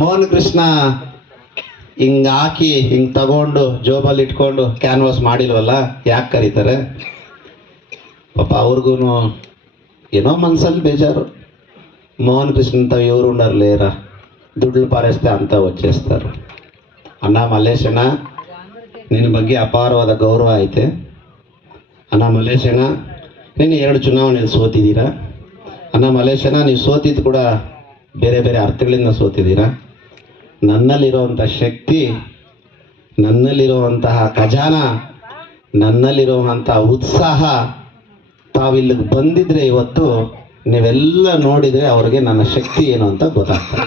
ಮೋಹನ್ ಕೃಷ್ಣ ಹಿಂಗ್ ಹಾಕಿ, ಹಿಂಗ್ ತಗೊಂಡು ಜೋಬಲ್ಲಿ ಇಟ್ಕೊಂಡು ಕ್ಯಾನ್ವಾಸ್ ಮಾಡಿಲ್ವಲ್ಲ, ಯಾಕೆ ಕರೀತಾರೆ? ಪಾಪ ಅವ್ರಿಗೂ ಏನೋ ಮನ್ಸಲ್ಲಿ ಬೇಜಾರು. ಮೋಹನ್ ಕೃಷ್ಣ ఎవరు ఉండరు లేరా ದುಡ್ಲು పారేస్తే ಅಂತ వచ్చేస్తారు ಅಣ್ಣ ಮಲ್ಲೇಶಣ್ಣ ನಿನ್ನ ಬಗ್ಗೆ ಅಪಾರವಾದ ಗೌರವ ಐತೆ. ಅಣ್ಣ ಮಲ್ಲೇಶನ ನೀನು ಎರಡು ಚುನಾವಣೆಯಲ್ಲಿ ಸೋತಿದ್ದೀರಾ? ಅಣ್ಣ ಮಲೇಶನ ನೀವು ಸೋತಿದ್ದು ಕೂಡ ಬೇರೆ ಬೇರೆ ಅರ್ಥಗಳಿಂದ ಸೋತಿದ್ದೀರಾ? ನನ್ನಲ್ಲಿರುವಂಥ ಶಕ್ತಿ, ನನ್ನಲ್ಲಿರುವಂತಹ ಖಜಾನ, ನನ್ನಲ್ಲಿರುವಂತಹ ಉತ್ಸಾಹ ತಾವಿಲ್ಲಿಗೆ ಬಂದಿದ್ರೆ ಇವತ್ತು ನೀವೆಲ್ಲ ನೋಡಿದರೆ ಅವ್ರಿಗೆ ನನ್ನ ಶಕ್ತಿ ಏನು ಅಂತ ಗೊತ್ತಾಗ್ತದೆ.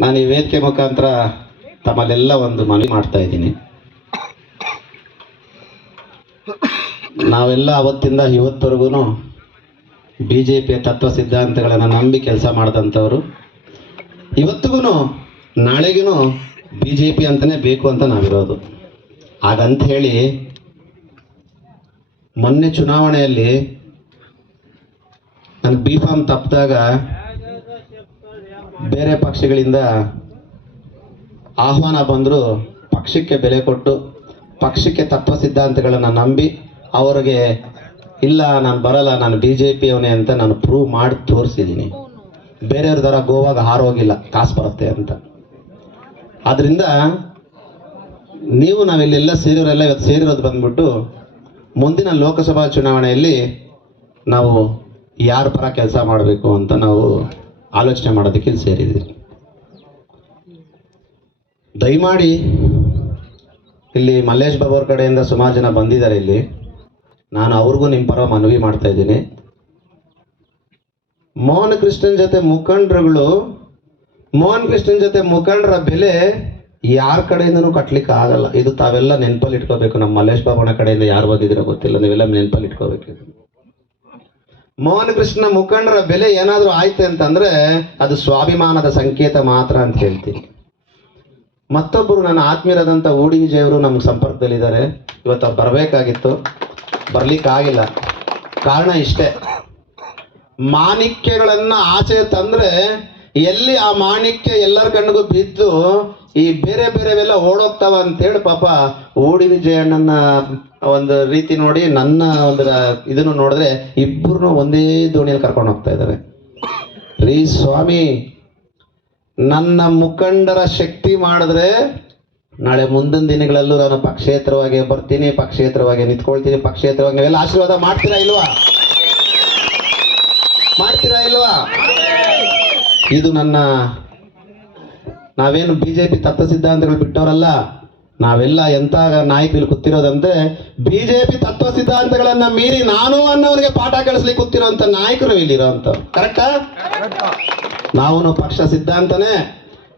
ನಾನು ಈ ವೇದಿಕೆ ಮುಖಾಂತರ ತಮ್ಮಲ್ಲೆಲ್ಲ ಒಂದು ಮನವಿ ಮಾಡ್ತಾ ಇದ್ದೀನಿ. ನಾವೆಲ್ಲ ಅವತ್ತಿಂದ ಇವತ್ತವರೆಗೂ ಬಿ ಜೆ ಪಿಯ ತತ್ವ ಸಿದ್ಧಾಂತಗಳನ್ನು ನಂಬಿ ಕೆಲಸ ಮಾಡಿದಂಥವ್ರು. ಇವತ್ತಿಗೂ ನಾಳೆಗೂ ಬಿ ಜೆ ಪಿ ಅಂತಲೇ ಬೇಕು ಅಂತ ನಾವಿರೋದು. ಹಾಗಂತ ಹೇಳಿ ಮೊನ್ನೆ ಚುನಾವಣೆಯಲ್ಲಿ ನನಗೆ ಬಿ ಫಾರ್ಮ್ ತಪ್ಪಿದಾಗ ಬೇರೆ ಪಕ್ಷಗಳಿಂದ ಆಹ್ವಾನ ಬಂದರೂ ಪಕ್ಷಕ್ಕೆ ಬೆಲೆ ಕೊಟ್ಟು, ಪಕ್ಷಕ್ಕೆ ತತ್ವ ಸಿದ್ಧಾಂತಗಳನ್ನು ನಂಬಿ ಅವರಿಗೆ, ಇಲ್ಲ, ನಾನು ಬರಲ್ಲ, ನಾನು ಬಿ ಜೆ ಪಿಯವನೇ ಅಂತ ನಾನು ಪ್ರೂವ್ ಮಾಡಿ ತೋರಿಸಿದ್ದೀನಿ ಬೇರೆಯವ್ರ ಥರ ಗೋವಾಗ ಹಾರೋಗಿಲ್ಲ, ಕಾಸು ಬರುತ್ತೆ ಅಂತ. ಆದ್ರಿಂದ ನೀವು ನಾವಿಲ್ಲೆಲ್ಲ ಸೇರಿರೋರೆಲ್ಲ ಇವತ್ತು ಸೇರಿರೋದು ಬಂದ್ಬಿಟ್ಟು ಮುಂದಿನ ಲೋಕಸಭಾ ಚುನಾವಣೆಯಲ್ಲಿ ನಾವು ಯಾರ ಪರ ಕೆಲಸ ಮಾಡಬೇಕು ಅಂತ ನಾವು ಆಲೋಚನೆ ಮಾಡೋದಕ್ಕೆ ಇಲ್ಲಿ ಸೇರಿದ್ದೀವಿ. ದಯಮಾಡಿ ಇಲ್ಲಿ ಮಲ್ಲೇಶ್ ಬಾಬು ಅವ್ರ ಕಡೆಯಿಂದ ಸುಮಾರು ಜನ ಬಂದಿದ್ದಾರೆ ಇಲ್ಲಿ. ನಾನು ಅವ್ರಿಗೂ ನಿಮ್ಮ ಪರ ಮನವಿ ಮಾಡ್ತಾ ಇದ್ದೀನಿ. ಮೋಹನ್ ಕೃಷ್ಣನ್ ಜೊತೆ ಮುಖಂಡರುಗಳು, ಮೋಹನ್ ಕೃಷ್ಣನ್ ಜೊತೆ ಮುಖಂಡರ ಬೆಲೆ ಯಾರ ಕಡೆಯಿಂದನೂ ಕಟ್ಲಿಕ್ಕೆ ಆಗಲ್ಲ. ಇದು ತಾವೆಲ್ಲ ನೆನಪಲ್ಲಿ ಇಟ್ಕೋಬೇಕು. ನಮ್ಮ ಮಲ್ಲೇಶ್ ಬಾಬುನ ಕಡೆಯಿಂದ ಯಾರು ಬಂದಿದ್ದೀರೋ ಗೊತ್ತಿಲ್ಲ. ನೀವೆಲ್ಲ ನೆನಪಲ್ಲಿ ಇಟ್ಕೋಬೇಕು. ಮೋಹನ್ ಕೃಷ್ಣ ಮುಖಂಡರ ಬೆಲೆ ಏನಾದರೂ ಆಯ್ತು ಅಂತಂದ್ರೆ ಅದು ಸ್ವಾಭಿಮಾನದ ಸಂಕೇತ ಮಾತ್ರ ಅಂತ ಹೇಳ್ತೀನಿ. ಮತ್ತೊಬ್ಬರು ನನ್ನ ಆತ್ಮೀಯರಾದಂಥ ಓಡಿ ವಿಜಯ್ ಅವರು ನಮ್ಗೆ ಸಂಪರ್ಕದಲ್ಲಿದ್ದಾರೆ. ಇವತ್ತು ಬರಬೇಕಾಗಿತ್ತು. ಬರ್ಲಿಕ್ಕಾಗಿಲ್ಲ. ಕಾರಣ ಇಷ್ಟೇ. ಮಾಣಿಕ್ಯಗಳನ್ನು ಆಚೆ ತಂದ್ರೆ ಎಲ್ಲಿ ಆ ಮಾಣಿಕ್ಯ ಎಲ್ಲರ ಕಣ್ಣಿಗೂ ಬಿದ್ದು ಈ ಬೇರೆ ಬೇರೆವೆಲ್ಲ ಓಡೋಗ್ತಾವ ಅಂತೇಳಿ ಪಾಪ ಓಡಿ ವಿಜಯಣ್ಣನ ಒಂದು ರೀತಿ ನೋಡಿ ನನ್ನ ಒಂದು ಇದನ್ನು ನೋಡಿದ್ರೆ ಇಬ್ಬರು ಒಂದೇ ದೋಣಿಯಲ್ಲಿ ಕರ್ಕೊಂಡು ಹೋಗ್ತಾ ಇದ್ದಾರೆ. ರೀ ಸ್ವಾಮಿ, ನನ್ನ ಮುಖಂಡರ ಶಕ್ತಿ ಮಾಡಿದ್ರೆ ನಾಳೆ ಮುಂದಿನ ದಿನಗಳಲ್ಲೂ ನಾನು ಪಕ್ಷೇತರವಾಗಿ ಬರ್ತೀನಿ ಪಕ್ಷೇತರವಾಗಿ ನಿಂತ್ಕೊಳ್ತೀನಿ ಪಕ್ಷೇತರವಾಗಿ ನೀವೆಲ್ಲ ಆಶೀರ್ವಾದ ಮಾಡ್ತೀರಾ ಇಲ್ವಾ? ಮಾಡ್ತೀರಾ ಇಲ್ವಾ? ಇದು ನನ್ನ ನಾವೇನು ಬಿ ಜೆ ಪಿ ತತ್ವ ಸಿದ್ಧಾಂತಗಳು ಬಿಟ್ಟವರಲ್ಲ ನಾವೆಲ್ಲ ಎಂತ ನಾಯಕರು ಕೂತಿರೋದಂದ್ರೆ ಬಿ ಜೆ ಪಿ ತತ್ವ ಸಿದ್ಧಾಂತಗಳನ್ನ ಮೀರಿ ನಾನು ಅನ್ನೋರಿಗೆ ಪಾಠ ಕಳಿಸ್ಲಿಕ್ಕೆ ಕೂತಿರೋಂಥ ನಾಯಕರು ಅಂತ ಕರೆಕ್ಟಾ ನಾವು ಪಕ್ಷ ಸಿದ್ಧಾಂತನೇ.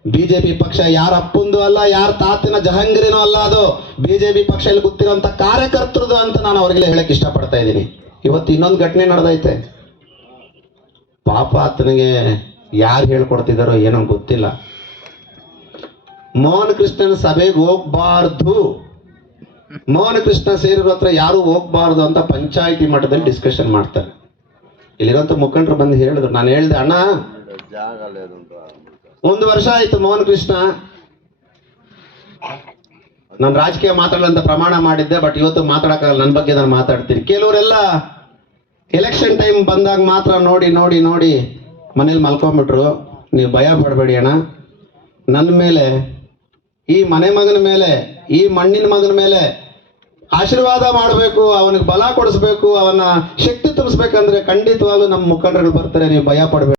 ಬಿಜೆಪಿ ಪಕ್ಷ ಯಾರ ಅಪ್ಪಂದು ಅಲ್ಲ, ಯಾರ ತಾತಿನ ಜಹಂಗೀರಿನೂ ಅಲ್ಲ ಅದು. ಬಿಜೆಪಿ ಪಕ್ಷ ಇಲ್ಲಿ ಗೊತ್ತಿರೋಂಥ ಕಾರ್ಯಕರ್ತರದು ಅಂತ ನಾನು ಅವರಿಗೆ ಹೇಳಕ್ ಇಷ್ಟಪಡ್ತಾ ಇದ್ದೀನಿ. ಇವತ್ತು ಇನ್ನೊಂದು ಘಟನೆ ನಡೆದೈತೆ. ಪಾಪ ಆತನಿಗೆ ಯಾರು ಹೇಳ್ಕೊಡ್ತಿದ್ದಾರೋ ಏನೋ ಗೊತ್ತಿಲ್ಲ. ಮೋಹನ್ ಕೃಷ್ಣನ ಸಭೆಗೆ ಹೋಗ್ಬಾರ್ದು. ಮೋಹನ ಕೃಷ್ಣ ಸೇರಿರೋ ಹತ್ರ ಯಾರು ಹೋಗ್ಬಾರ್ದು ಅಂತ ಪಂಚಾಯಿತಿ ಮಟ್ಟದಲ್ಲಿ ಡಿಸ್ಕಷನ್ ಮಾಡ್ತಾರೆ. ಇಲ್ಲಿರೋಂಥ ಮುಖಂಡರು ಬಂದು ಹೇಳಿದ್ರು, ನಾನು ಹೇಳಿದೆ, ಅಣ್ಣ ಒಂದು ವರ್ಷ ಆಯ್ತು ಮೋಹನ್ ಕೃಷ್ಣ. ನಾನು ರಾಜಕೀಯ ಮಾತಾಡಲಂತ ಪ್ರಮಾಣ ಮಾಡಿದ್ದೆ ಬಟ್ ಇವತ್ತು ಮಾತಾಡಕ್ಕಾಗಲ್ಲ, ನನ್ನ ಬಗ್ಗೆ ನಾನು ಮಾತಾಡ್ತೀನಿ. ಕೆಲವರೆಲ್ಲ ಎಲೆಕ್ಷನ್ ಟೈಮ್ ಬಂದಾಗ ಮಾತ್ರ ನೋಡಿ ನೋಡಿ ನೋಡಿ ಮನೇಲಿ ಮಲ್ಕೊಂಬಿಟ್ರು. ನೀವು ಭಯ ಪಡಬೇಡಿ ಅಣ್ಣ. ನನ್ನ ಮೇಲೆ, ಈ ಮನೆ ಮಗನ ಮೇಲೆ, ಈ ಮಣ್ಣಿನ ಮಗನ ಮೇಲೆ ಆಶೀರ್ವಾದ ಮಾಡಬೇಕು, ಅವನಿಗೆ ಬಲ ಕೊಡಿಸ್ಬೇಕು ಅವನ ಶಕ್ತಿ ತುಂಬಿಸ್ಬೇಕಂದ್ರೆ ಖಂಡಿತವಾಗ್ಲೂ ನಮ್ಮ ಮುಖಂಡರು ಬರ್ತಾರೆ, ನೀವು ಭಯ ಪಡಬೇಡಿ.